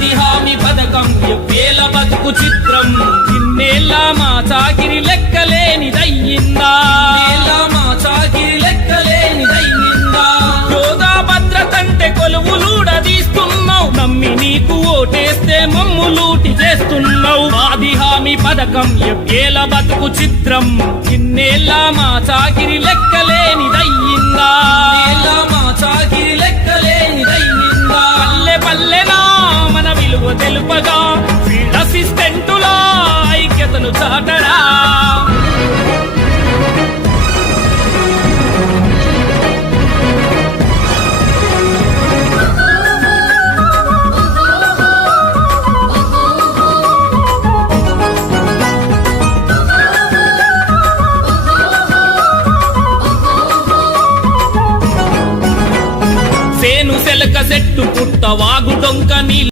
ఉపాధి హామీ పథకం ఎవ్వేల బతుకు చిత్రం ఇన్నేళ్ళ మా చాకిరి లెక్కలేనిదయ్యిందా మా చాకిరి లెక్కలేనిదయ్యిందా యోగా భద్రతంటే కొలువులూడదీస్తున్నావు నమ్మి నీకు ఓటేస్తే మమ్ములూటి చేస్తున్నావు ఉపాధి హామీ పథకం ఎవ్వేల బతుకు చిత్రం ఇన్నేళ్ళ మా చాకిరి లెక్కలేనిదయ్యిందా మా చాకిరి లెక్కలేనిదయ్యిందా పల్లె పల్లెనా మన విలువ తెలుపగా ఫీల్డ్ అసిస్టెంటులా ఐక్యతను చాటరా